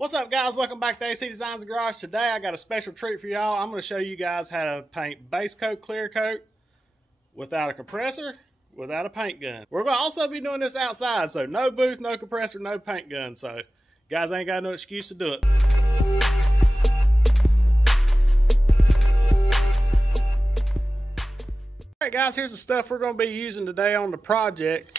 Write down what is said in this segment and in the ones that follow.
What's up, guys? Welcome back to AC Designs Garage. Today I got a special treat for y'all. I'm going to show you guys how to paint base coat, clear coat without a compressor, without a paint gun. We're going to also be doing this outside, so no booth, no compressor, no paint gun. So guys ain't got no excuse to do it. Alright guys, here's the stuff we're going to be using today on the project.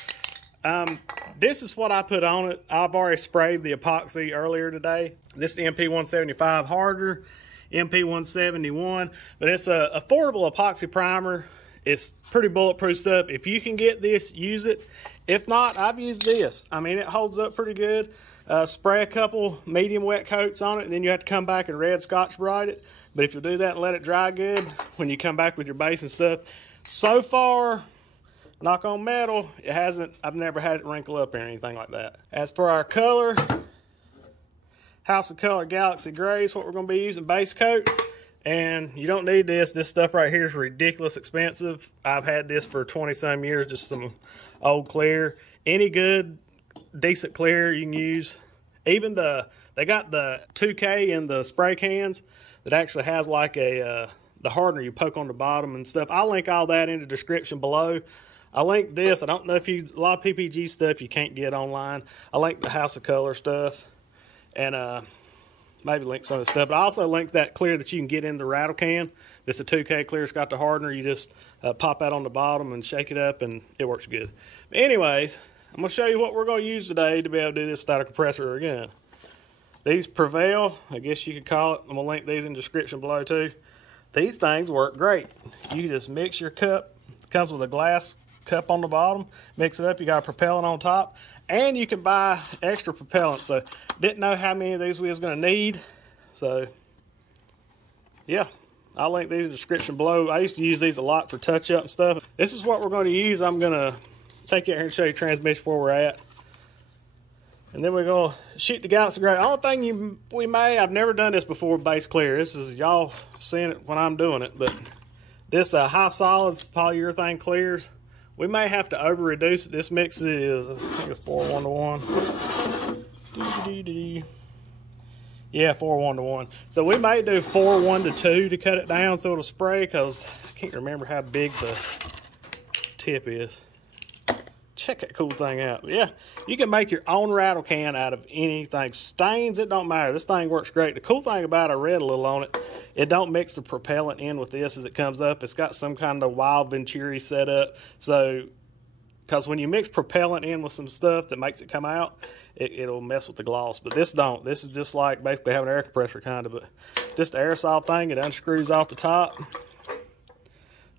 This is what I put on it. I've already sprayed the epoxy earlier today. This is the MP175 harder, MP171, but it's a affordable epoxy primer. It's pretty bulletproof stuff. If you can get this, use it. If not, I've used this. I mean, it holds up pretty good. Spray a couple medium wet coats on it, and then you have to come back and red Scotch-Brite it. But if you'll do that and let it dry good, when you come back with your base and stuff, so far, knock on metal, it hasn't, I've never had it wrinkle up or anything like that. As for our color, House of Color Galaxy Gray is what we're going to be using base coat. And you don't need this. This stuff right here is ridiculous expensive. I've had this for 20 some years, just some old clear. Any good, decent clear you can use. Even they got the 2K in the spray cans that actually has like the hardener you poke on the bottom and stuff. I'll link all that in the description below. I linked this. I don't know if a lot of PPG stuff you can't get online. I linked the House of Color stuff and maybe link some of the stuff. But I also linked that clear that you can get in the rattle can. This is a 2K clear. It's got the hardener. You just pop that on the bottom and shake it up and it works good. But anyways, I'm going to show you what we're going to use today to be able to do this without a compressor or a gun. These Prevail, I guess you could call it. I'm going to link these in the description below too. These things work great. You just mix your cup. It comes with a glass cup on the bottom, mix it up, you got a propellant on top, and you can buy extra propellant. So didn't know how many of these we was going to need, so yeah, I'll link these in the description below. I used to use these a lot for touch-up and stuff. This is what we're going to use. I'm going to take you out here and show you transmission where we're at, and then we're going to shoot the Galaxy Gray. The only thing I've never done this before, base clear. This is y'all seeing it when I'm doing it, but this high solids polyurethane clears, we may have to over reduce it. This mix is, I think it's 4:1:1. Yeah, 4:1:1. So we may do 4:1:2 to cut it down so it'll spray, because I can't remember how big the tip is. Check that cool thing out. But yeah, you can make your own rattle can out of anything. Stains, it don't matter. This thing works great. The cool thing about it, I read a little on it, it don't mix the propellant in with this as it comes up. It's got some kind of wild Venturi setup. So, because when you mix propellant in with some stuff that makes it come out, it'll mess with the gloss. But this don't. This is just like basically having an air compressor kind of, but just an aerosol thing. It unscrews off the top.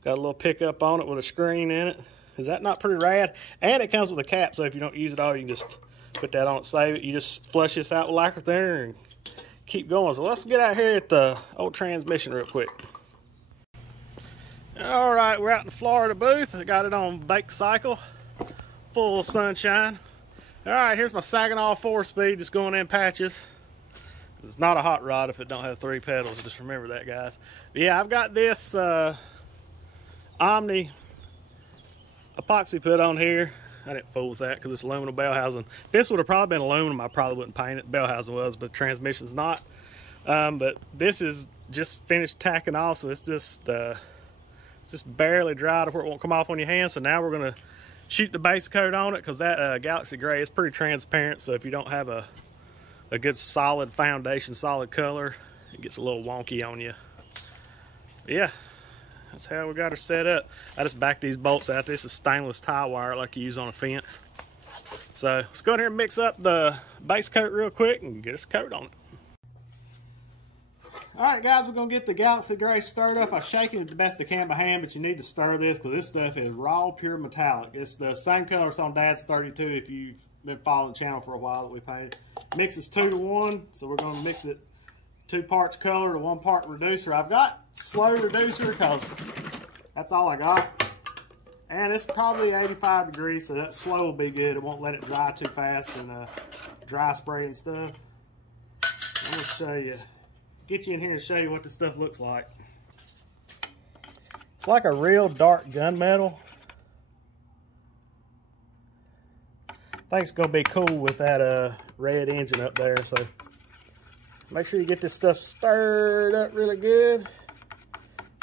Got a little pickup on it with a screen in it. Is that not pretty rad? And it comes with a cap, so if you don't use it all, you can just put that on it, save it. You just flush this out with lacquer thinner and keep going. So let's get out here at the old transmission real quick. All right, we're out in the Florida booth. I got it on bake cycle, full sunshine. All right, here's my Saginaw 4-speed, just going in patches. It's not a hot rod if it don't have 3 pedals. Just remember that, guys. But yeah, I've got this Omni epoxy put on here. I didn't fool with that because it's aluminum bell housing. This would have probably been aluminum. I probably wouldn't paint it. Bell housing was, but transmission's not. But this is just finished tacking off, so it's just barely dry to where it won't come off on your hands. So now we're gonna shoot the base coat on it, because that Galaxy Gray is pretty transparent. So if you don't have a good solid foundation, solid color, it gets a little wonky on you. But yeah. That's how we got her set up. I just backed these bolts out. This is stainless tie wire like you use on a fence. So let's go in here and mix up the base coat real quick and get us a coat on it. Alright guys, we're going to get the Galaxy Gray stirred up. I'm shaking it the best I can by hand, but you need to stir this because this stuff is raw, pure metallic. It's the same color as on Dad's 32 if you've been following the channel for a while that we painted. Mix is 2:1, so we're going to mix it 2 parts color to 1 part reducer. I've got slow reducer because that's all I got, and it's probably 85 degrees, so that slow will be good. It won't let it dry too fast and dry spray and stuff. I'm gonna show you, get you in here and show you what this stuff looks like. It's like a real dark gunmetal. I think it's gonna be cool with that red engine up there. So Make sure you get this stuff stirred up really good.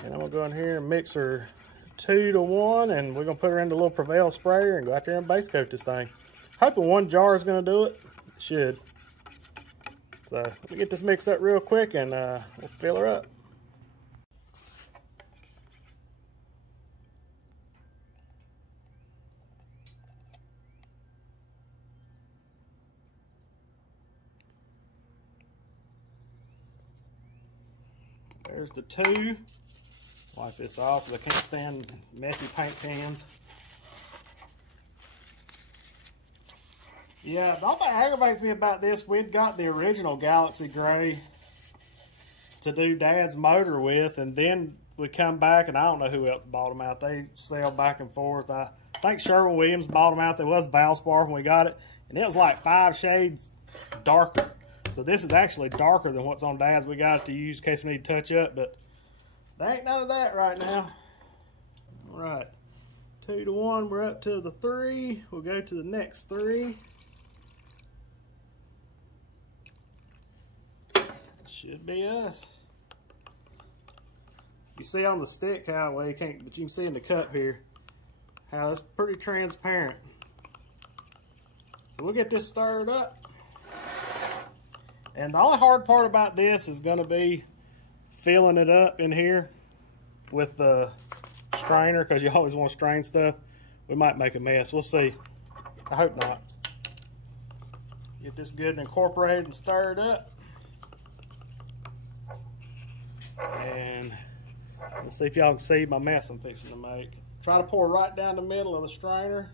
And I'm gonna go in here and mix her 2 to 1, and we're gonna put her in the little Prevail sprayer and go out there and base coat this thing. Hoping 1 jar is gonna do it. It should. So let me get this mixed up real quick and we'll fill her up. There's the 2. Wipe this off because I can't stand messy paint cans. Yeah, the only thing that aggravates me about this, we'd got the original Galaxy Gray to do Dad's motor with, and then we come back, and I don't know who else bought them out. They sell back and forth. I think Sherwin-Williams bought them out. There was Valspar when we got it, and it was like 5 shades darker. So this is actually darker than what's on Dad's. We got it to use in case we need to touch up, but there ain't none of that right now. All right, 2 to 1, we're up to the 3. We'll go to the next 3. Should be us. You see on the stick how, well, you can't, but you can see in the cup here how it's pretty transparent. So we'll get this stirred up. And the only hard part about this is going to be filling it up in here with the strainer, because you always want to strain stuff. We might make a mess. We'll see. I hope not. Get this good and incorporated and stirred up. And let's see if y'all can see my mess I'm fixing to make. Try to pour right down the middle of the strainer.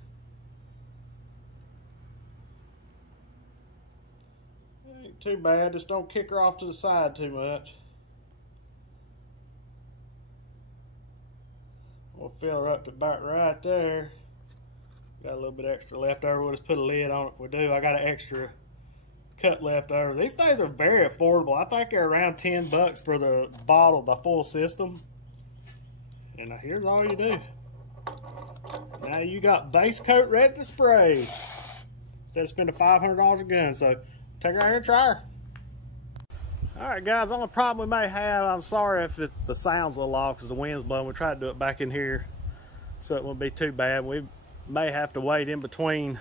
Ain't too bad, just don't kick her off to the side too much. We'll fill her up to about right there. Got a little bit extra left over. We'll just put a lid on it if we do. I got an extra cup left over. These things are very affordable. I think they're around 10 bucks for the bottle, the full system. And here's all you do. Now you got base coat ready to spray instead of spending $500 a gun. So take her out here and try her. All right, guys, the only problem we may have, I'm sorry if the sound's a little off because the wind's blowing. We tried to do it back in here so it wouldn't be too bad. We may have to wait in between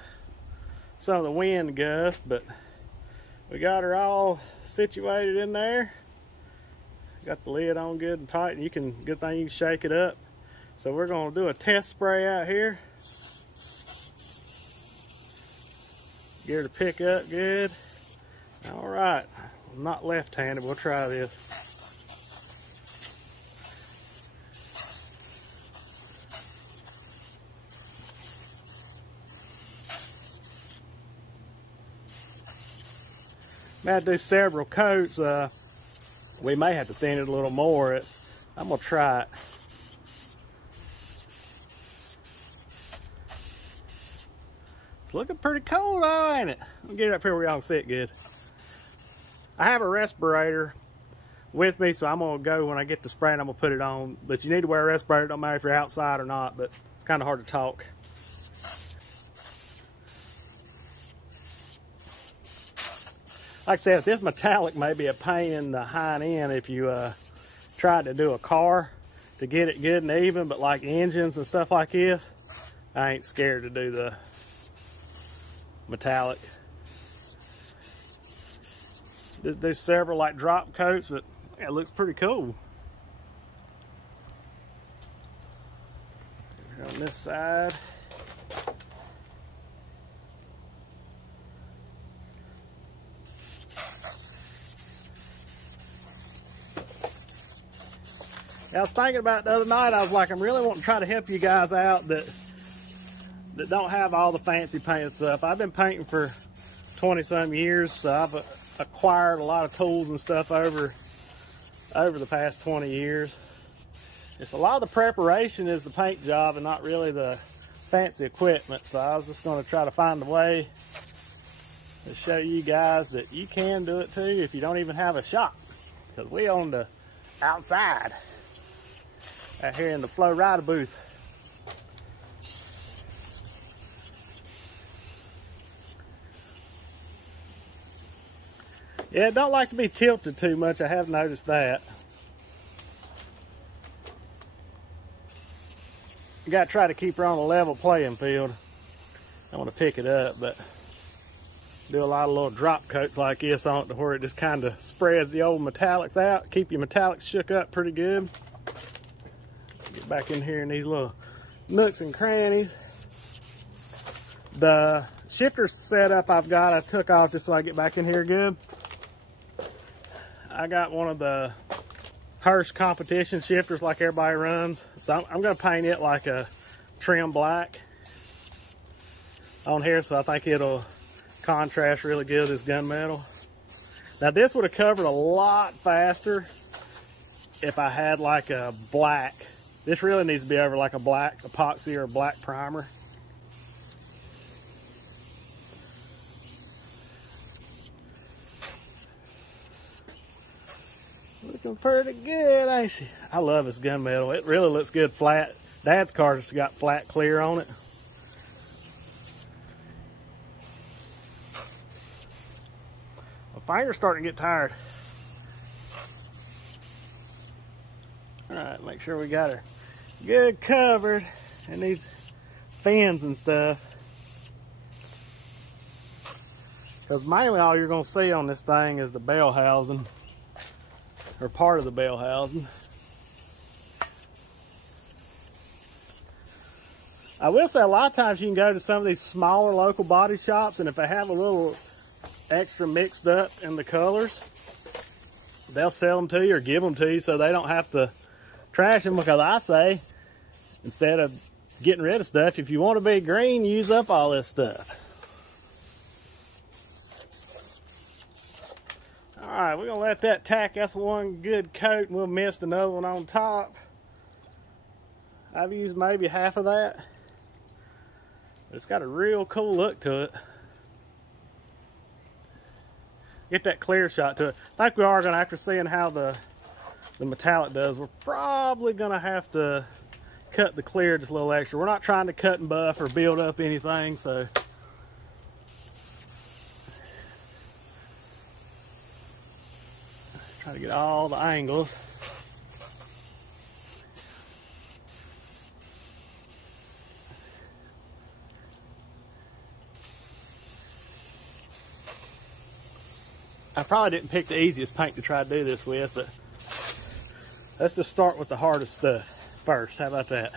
some of the wind gusts, but we got her all situated in there. Got the lid on good and tight, and good thing you can shake it up. So we're gonna do a test spray out here. Get her to pick up good. All right, I'm not left-handed, we'll try this. May have to do several coats. We may have to thin it a little more. I'm gonna try it. It's looking pretty cold though, ain't it? I'll get it up here where y'all can see it good. I have a respirator with me, so I'm gonna go when I get the spray and I'm gonna put it on. But you need to wear a respirator, don't matter if you're outside or not, but it's kind of hard to talk. Like I said, this metallic may be a pain in the hind end if you tried to do a car to get it good and even, but like engines and stuff like this, I ain't scared to do the metallic. There's several like drop coats, but yeah, it looks pretty cool. On this side. I was thinking about it the other night. I was like, I'm really wanting to try to help you guys out that don't have all the fancy paint stuff. I've been painting for 20-some years, so I've acquired a lot of tools and stuff over the past 20 years. It's a lot of the preparation is the paint job and not really the fancy equipment. So I was just going to try to find a way to show you guys that you can do it too if you don't even have a shop. Because we on the outside. Out here in the Flow Rider booth. Yeah, it don't like to be tilted too much. I have noticed that. You gotta try to keep her on a level playing field. I want to pick it up, but do a lot of little drop coats like this on it to where it just kind of spreads the old metallics out. Keep your metallics shook up pretty good. Get back in here in these little nooks and crannies. The shifter setup I've got, I took off just so I get back in here good. I got one of the Hirsch competition shifters like everybody runs. So I'm going to paint it like a trim black on here, so I think it'll contrast really good with this gunmetal. Now this would have covered a lot faster if I had like a black. This really needs to be over like a black epoxy or a black primer. Looking pretty good, ain't she? I love this gunmetal. It really looks good flat. Dad's car's got flat clear on it. My finger's starting to get tired. All right, make sure we got her good covered and these fins and stuff. Because mainly all you're going to see on this thing is the bell housing, or part of the bell housing. I will say a lot of times you can go to some of these smaller local body shops, and if they have a little extra mixed up in the colors, they'll sell them to you or give them to you so they don't have to trash them. Because I say, instead of getting rid of stuff, if you want to be green, use up all this stuff. All right, we're gonna let that tack. That's one good coat, and we'll mist another one on top. I've used maybe half of that. It's got a real cool look to it. Get that clear shot to it. I think we are gonna, after seeing how the metallic does, we're probably gonna have to cut the clear just a little extra. We're not trying to cut and buff or build up anything, so. Try to get all the angles. I probably didn't pick the easiest paint to try to do this with, but let's just start with the hardest stuff first. How about that?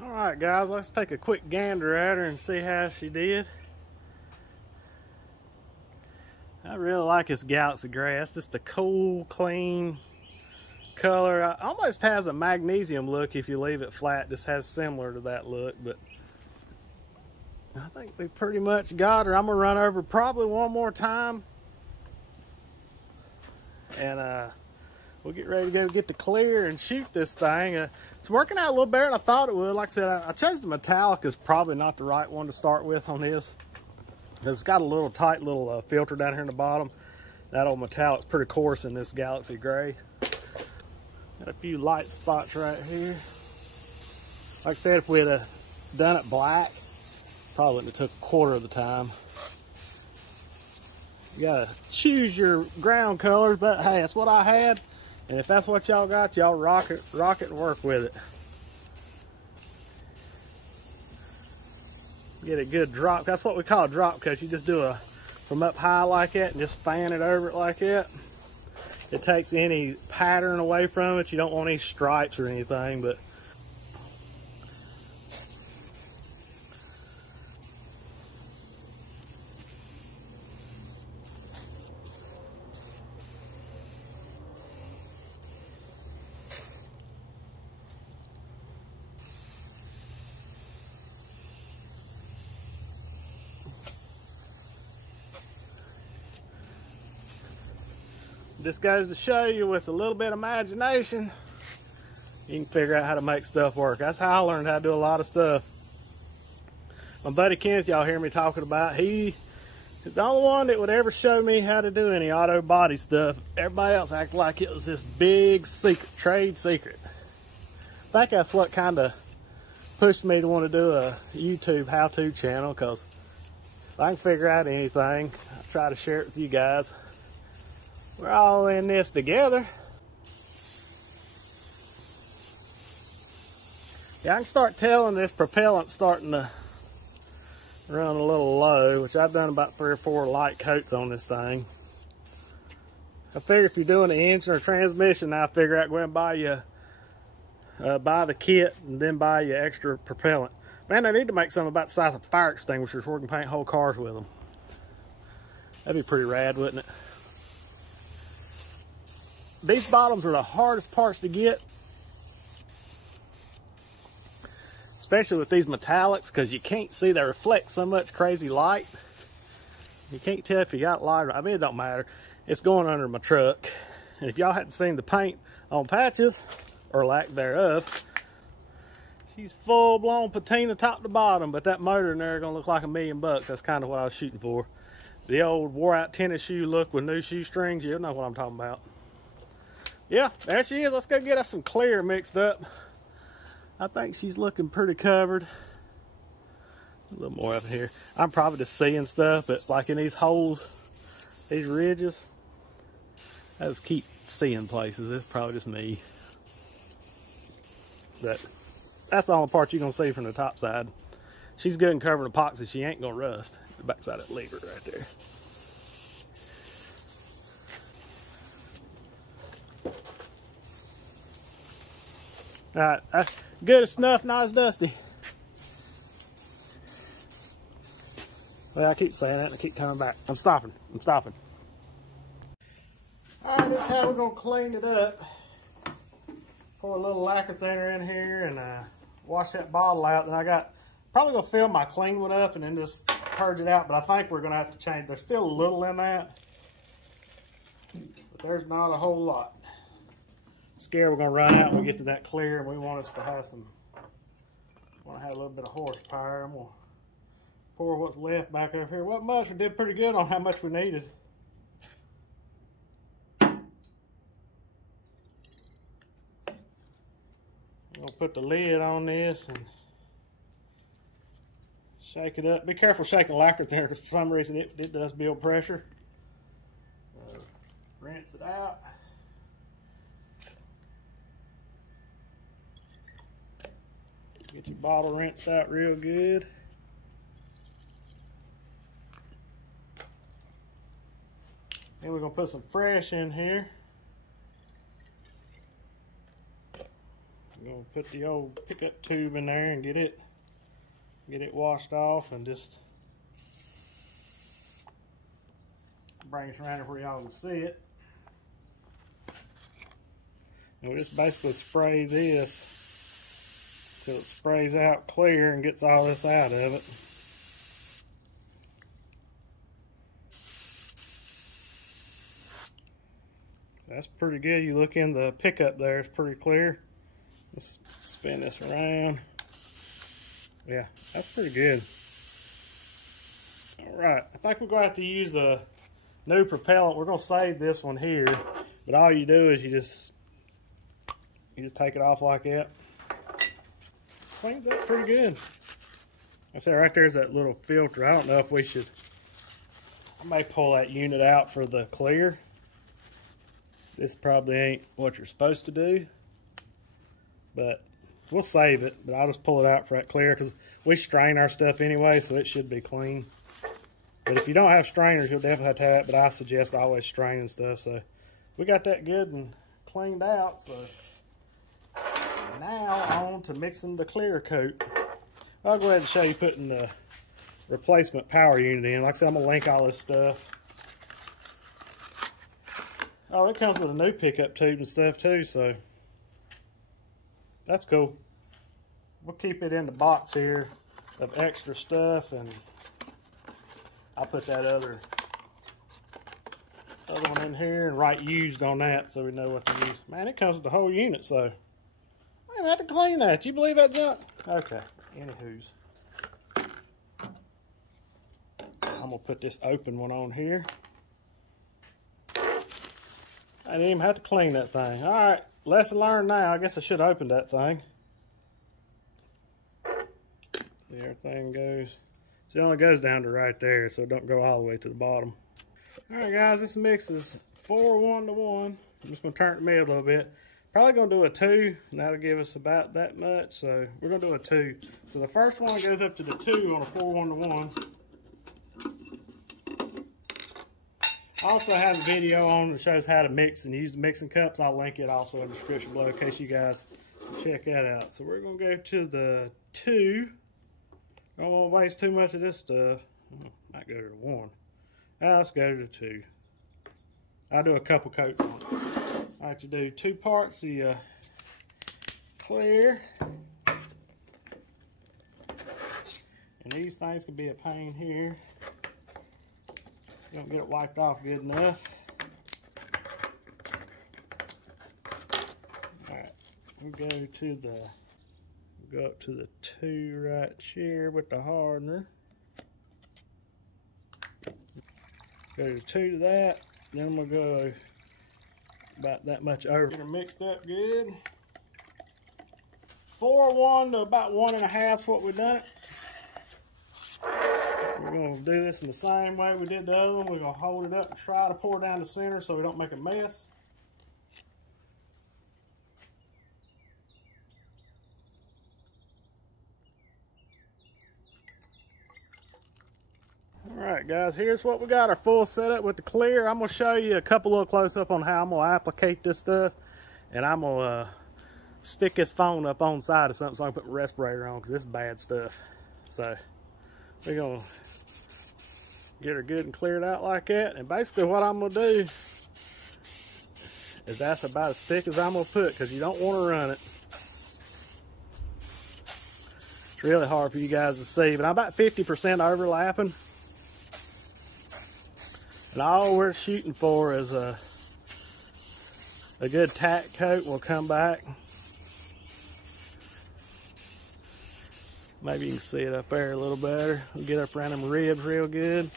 All right, guys, let's take a quick gander at her and see how she did. I really like this Galaxy Gray. It's just a cool, clean color. It almost has a magnesium look if you leave it flat. Just has similar to that look, but I think we pretty much got her. I'm gonna run over probably one more time, and we'll get ready to go get the clear and shoot this thing. It's working out a little better than I thought it would. Like I said, I chose the metallic is probably not the right one to start with on this. It's got a little tight little filter down here in the bottom. That old metallic's pretty coarse in this Galaxy Gray. Got a few light spots right here. Like I said, if we had done it black, probably wouldn't have took a quarter of the time. You gotta choose your ground colors, but hey, that's what I had. And if that's what y'all got, y'all rock it and work with it. Get a good drop. That's what we call a drop cut. You just do a from up high like that and just fan it over it like that. It takes any pattern away from it. You don't want any stripes or anything, but this goes to show you, with a little bit of imagination, you can figure out how to make stuff work. That's how I learned how to do a lot of stuff. My buddy Kenneth, y'all hear me talking about, he is the only one that would ever show me how to do any auto body stuff. Everybody else acted like it was this big secret, trade secret. I think that's what kind of pushed me to want to do a YouTube how-to channel, because if I can figure out anything, I try to share it with you guys. We're all in this together. Yeah, I can start telling this propellant's starting to run a little low, which I've done about 3 or 4 light coats on this thing. I figure if you're doing the engine or transmission, now I figure out go ahead and buy the kit and then buy your extra propellant. Man, they need to make something about the size of fire extinguishers where we can paint whole cars with them. That'd be pretty rad, wouldn't it? These bottoms are the hardest parts to get, especially with these metallics, because you can't see they reflect so much crazy light. You can't tell if you got light or, I mean, it don't matter. It's going under my truck. And if y'all hadn't seen the paint on patches, or lack thereof, she's full-blown patina top to bottom, but that motor in there is gonna look like $1 million bucks. That's kind of what I was shooting for. The old wore-out tennis shoe look with new shoestrings, you'll know what I'm talking about. Yeah, there she is. Let's go get us some clear mixed up. I think she's looking pretty covered. A little more up here. I'm probably just seeing stuff, but like in these holes, these ridges, I just keep seeing places. It's probably just me. But that's the only part you're gonna see from the top side. She's good and covered in epoxy. She ain't gonna rust. The backside of that lever right there. All right, that's good as snuff, not as dusty. Well, I keep saying that and I keep coming back. I'm stopping. All right, this is how we're gonna clean it up. Pour a little lacquer thinner in here and wash that bottle out. Then I got, probably gonna fill my clean one up and then just purge it out, but I think we're gonna have to change. There's still a little in that, but there's not a whole lot. Scared we're gonna run out when we get to that clear, and we want us to have some, want to have a little bit of horsepower. I'm gonna pour what's left back over here. What much? We did pretty good on how much we needed. I'm gonna put the lid on this and shake it up. Be careful shaking lacquer there, because for some reason it does build pressure. Rinse it out. Get your bottle rinsed out real good. Then we're gonna put some fresh in here. We're gonna put the old pickup tube in there and get it washed off, and just bring it around where y'all can see it. And we just basically spray this till it sprays out clear and gets all this out of it. So that's pretty good. You look in the pickup there, it's pretty clear. Let's spin this around. Yeah, that's pretty good. All right, I think we're going to have to use a new propellant. We're going to save this one here, but all you do is you just take it off like that. Cleans up pretty good. I say right there's that little filter. I don't know if we should, I may pull that unit out for the clear. This probably ain't what you're supposed to do, but we'll save it. But I'll just pull it out for that clear, because we strain our stuff anyway, so it should be clean. But if you don't have strainers, you'll definitely have to have it, but I suggest always straining stuff. So we got that good and cleaned out. So now on to mixing the clear coat. I'll go ahead and show you putting the replacement power unit in. Like I said, I'm gonna link all this stuff. Oh, it comes with a new pickup tube and stuff too, so that's cool. We'll keep it in the box here of extra stuff, and I'll put that other one in here and write used on that so we know what to use. Man, it comes with the whole unit, so I didn't have to clean that. You believe that junk? Okay, anywho's. I'm gonna put this open one on here. I didn't even have to clean that thing. All right, lesson learned now. I guess I should have opened that thing. See, everything goes. So it only goes down to right there, so it don't go all the way to the bottom. All right, guys, this mix is 4 1-to-1. I'm just gonna turn it to me a little bit. Probably gonna do a 2, and that'll give us about that much. So we're gonna do a 2. So the first one goes up to the 2 on a 4 1-to-1. I also have a video on that shows how to mix and use the mixing cups. I'll link it also in the description below in case you guys check that out. So we're gonna go to the 2. I don't want to waste too much of this stuff. Might go to the 1. Let's go to the 2. I'll do a couple coats on it. I have to do 2 parts of the clear. And these things can be a pain here. Don't get it wiped off good enough. Alright, we'll go up to the 2 right here with the hardener. Go to 2 to that, then we'll go about that much over. Get her mixed up good. 4-1 to about 1.5 is what we've done. We're going to do this in the same way we did the other one. We're going to hold it up and try to pour down the center so we don't make a mess. Alright guys, here's what we got our full setup with the clear. I'm going to show you a couple little close-up on how I'm going to applicate this stuff. And I'm going to stick this phone up on the side of something so I can put my respirator on because this is bad stuff. So we're going to get her good and cleared out like that. And basically what I'm going to do is that's about as thick as I'm going to put because you don't want to run it. It's really hard for you guys to see, but I'm about 50% overlapping. And all we're shooting for is a good tack coat. We'll come back. Maybe you can see it up there a little better. We'll get up around them ribs real good.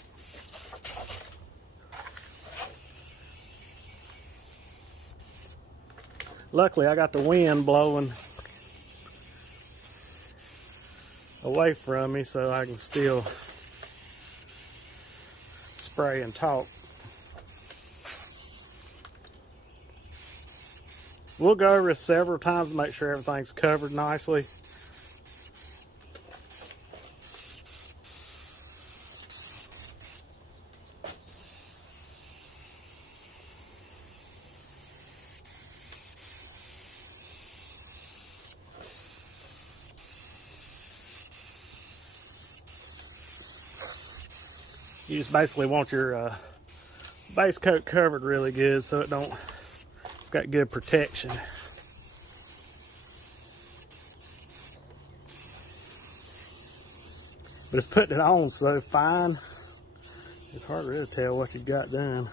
Luckily, I got the wind blowing away from me so I can still spray and talk. We'll go over it several times to make sure everything's covered nicely. You just basically want your base coat covered really good so it's got good protection. But it's putting it on so fine, it's hard to really tell what you've got done.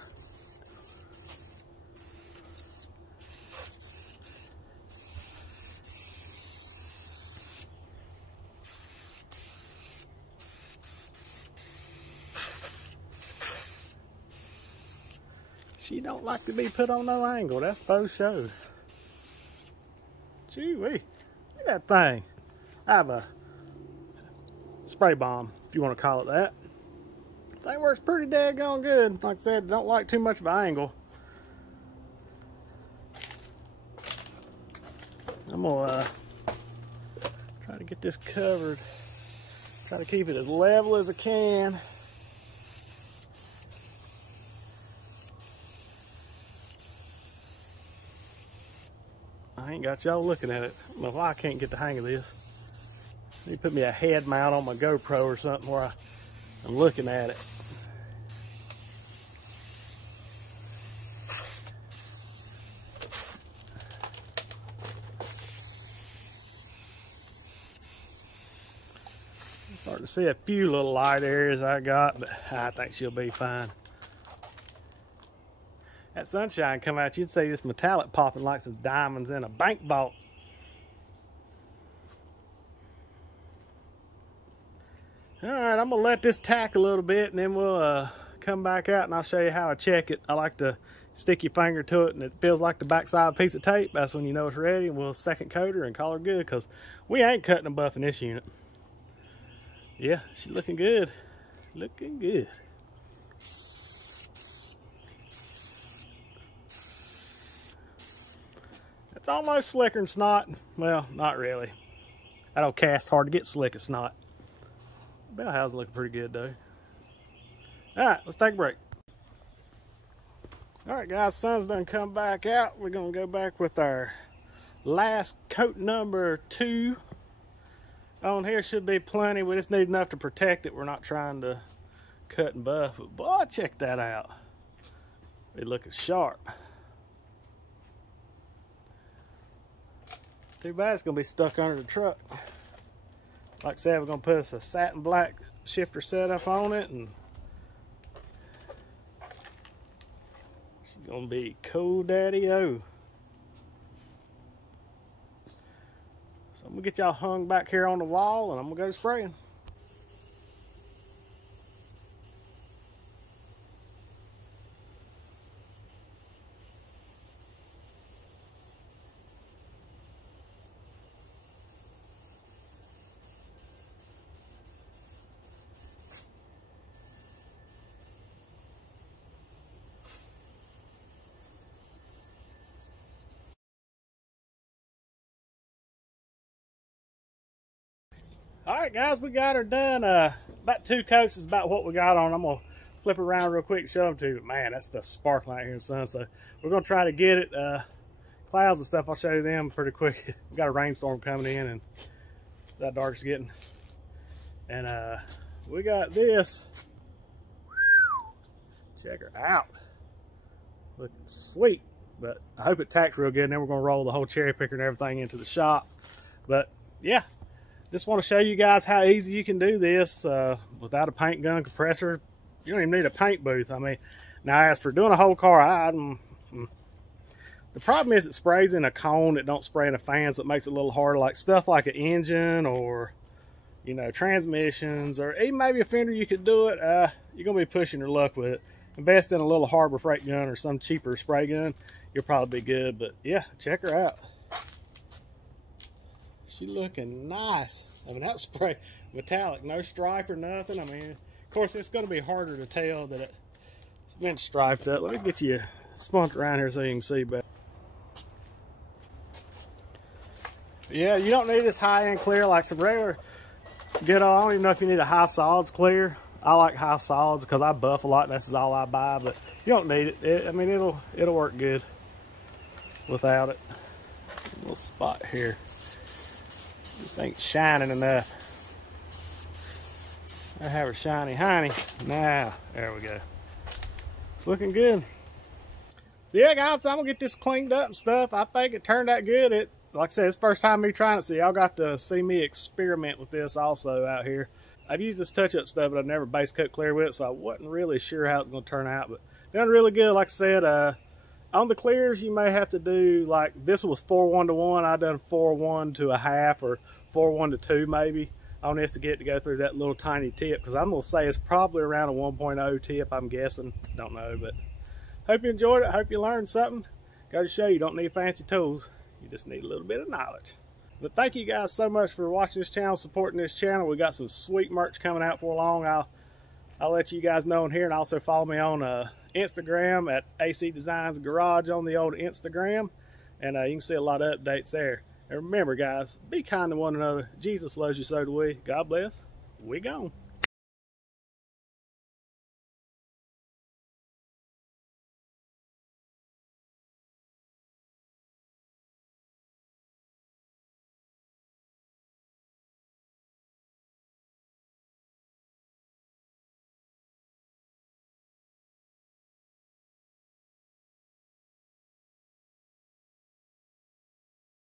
She don't like to be put on no angle. That's faux show. Gee-wee. Look at that thing. I have a spray bomb, if you want to call it that. Thing works pretty daggone good. Like I said, don't like too much of an angle. I'm gonna try to get this covered. Try to keep it as level as I can. I ain't got y'all looking at it. I don't know why I can't get the hang of this. Maybe put me a head mount on my GoPro or something where I'm looking at it. I'm starting to see a few little light areas I got, but I think she'll be fine. That sunshine come out, you'd see this metallic popping like some diamonds in a bank vault. All right, I'm gonna let this tack a little bit and then we'll come back out and I'll show you how I check it. I like to stick your finger to it and it feels like the backside of a piece of tape. That's when you know it's ready, and we'll second coat her and call her good because we ain't cutting and buffing this unit. Yeah, she's looking good. Looking good. almost slicker than snot. Well, not really. That old cast hard to get slick as snot. Bell housing looking pretty good though. Alright, let's take a break. Alright guys, sun's done come back out. We're gonna go back with our last coat number 2. On here should be plenty. We just need enough to protect it. We're not trying to cut and buff. But boy, check that out. They looking sharp. Too bad it's gonna be stuck under the truck. Like I said, we're gonna put us a satin black shifter setup on it, and she's gonna be cool daddy-o. So I'm gonna get y'all hung back here on the wall, and I'm gonna go spraying. Alright guys, we got her done. About 2 coats is about what we got on. I'm gonna flip it around real quick and show them to you. Man, that's the sparkling out here in the sun. So we're gonna try to get it. Clouds and stuff, I'll show you them pretty quick. We got a rainstorm coming in, and that dark is getting. And we got this. Check her out. Looking sweet. But I hope it tacks real good, and then we're gonna roll the whole cherry picker and everything into the shop. But yeah. Just want to show you guys how easy you can do this without a paint gun compressor. You don't even need a paint booth. I mean, now as for doing a whole car, the problem is it sprays in a cone. It don't spray in a fan, so it makes it a little harder. Like stuff like an engine or, you know, transmissions, or even maybe a fender, you could do it. You're gonna be pushing your luck with it. Invest in a little Harbor Freight gun or some cheaper spray gun. You'll probably be good. But yeah, check her out. She looking nice. I mean, that spray metallic, no stripe or nothing. I mean, of course, it's going to be harder to tell that it's been striped up. Let me get you spunked around here so you can see better. Yeah, you don't need this high-end clear like some regular good old. I don't even know if you need a high solids clear. I like high solids because I buff a lot, and this is all I buy. But you don't need it. I mean, it'll work good without it. A little spot here. This ain't shining enough. I have her shiny hiney. Now, there we go. It's looking good. So yeah, guys, I'm gonna get this cleaned up and stuff. I think it turned out good. Like I said, it's the first time me trying it, so y'all got to see me experiment with this also out here. I've used this touch-up stuff, but I've never base coat clear with it, so I wasn't really sure how it's gonna turn out. But done really good. Like I said, on the clears, you may have to do, like, this was 4:1 to 1. I done 4:1 to a half, or 4:1 to 2 maybe on this to get it to go through that little tiny tip, because I'm gonna say it's probably around a 1.0 tip, I'm guessing. Don't know, but hope you enjoyed it. Hope you learned something. Got to show you don't need fancy tools, you just need a little bit of knowledge. But thank you guys so much for watching this channel, supporting this channel. We got some sweet merch coming out for long. I'll let you guys know in here, and also follow me on Instagram at AC Designs Garage on the old Instagram, and you can see a lot of updates there. And remember, guys, be kind to one another. Jesus loves you, so do we. God bless. We gone.